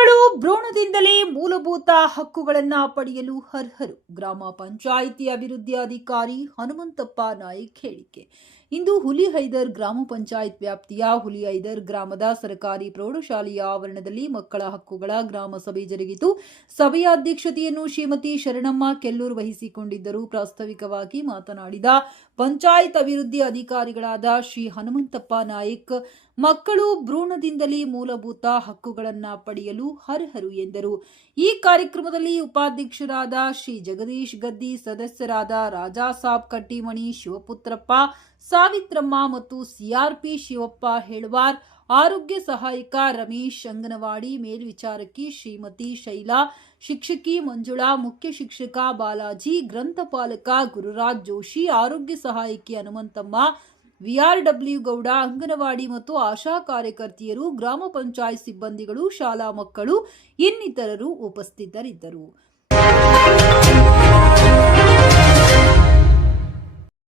i don't ಹಕ್ಕುಗಳನ್ನ ಪಡೆಯಲು ಅರ್ಹರು. ಗ್ರಾಮ ಪಂಚಾಯಿತಿ ಅಭಿವೃದ್ಧಿ ಅಧಿಕಾರಿ ಹನುಮಂತಪ್ಪ ನಾಯಕ್ ಹೇಳಿಕೆ. ಇಂದು ಹುಲಿಹೈದರ್ ಗ್ರಾಮ ಪಂಚಾಯತ್ ವ್ಯಾಪ್ತಿಯ ಹುಲಿಹೈದರ್ ಗ್ರಾಮದ ಸರ್ಕಾರಿ ಪ್ರೌಢಶಾಲೆಯ ಆವರಣದಲ್ಲಿ ಮಕ್ಕಳ ಹಕ್ಕುಗಳ ಗ್ರಾಮ ಸಭೆ ಜರುಗಿತು. ಸಭೆಯ ಅಧ್ಯಕ್ಷತೆಯನ್ನು ಶ್ರೀಮತಿ ಶರಣಮ್ಮ ಕೆಲ್ಲೂರು ವಹಿಸಿಕೊಂಡಿದ್ದರು. ಪ್ರಾಸ್ತಾವಿಕವಾಗಿ ಮಾತನಾಡಿದ ಪಂಚಾಯತ್ ಅಭಿವೃದ್ಧಿ ಅಧಿಕಾರಿಗಳಾದ ಶ್ರೀ ಹನುಮಂತಪ್ಪ ನಾಯಕ್, ಮಕ್ಕಳು ಭ್ರೂಣದಿಂದಲೇ ಮೂಲಭೂತ ಹಕ್ಕುಗಳನ್ನು ಪಡೆಯಲು ಅರ್ಹರು ಎಂದರು. ಈ ಕಾರ್ಯಕ್ರಮದಲ್ಲಿ ಉಪಾಧ್ಯಕ್ಷರಾದ ಶ್ರೀ ಜಗದೀಶ್ ಗದ್ದಿ, ಸದಸ್ಯರಾದ ರಾಜಾ ಸಾಬ್ ಕಟ್ಟಿಮಣಿ, ಶಿವಪುತ್ರಪ್ಪ, ಸಾವಿತ್ರಮ್ಮ ಮತ್ತು ಸಿಆರ್ಪಿ ಶಿವಪ್ಪ ಹೇಳುವಾರ್, ಆರೋಗ್ಯ ಸಹಾಯಕ ರಮೇಶ್ ಅಂಗನವಾಡಿ, ಮೇಲ್ವಿಚಾರಕಿ ಶ್ರೀಮತಿ ಶೈಲಾ, ಶಿಕ್ಷಕಿ ಮಂಜುಳಾ, ಮುಖ್ಯ ಶಿಕ್ಷಕ ಬಾಲಾಜಿ, ಗ್ರಂಥಪಾಲಕ ಗುರುರಾಜ್ ಜೋಶಿ, ಆರೋಗ್ಯ ಸಹಾಯಕಿ ಹನುಮಂತಮ್ಮ ವಿಆರ್ಡಬ್ಲ್ಯೂ ಗೌಡ ಅಂಗನವಾಡಿ ಮತ್ತು ಆಶಾ ಕಾರ್ಯಕರ್ತೆಯರು ಗ್ರಾಮ ಪಂಚಾಯತ್ ಸಿಬ್ಬಂದಿಗಳು ಶಾಲಾ ಮಕ್ಕಳು ಇನ್ನಿತರರು ಉಪಸ್ಥಿತರಿದ್ದರು.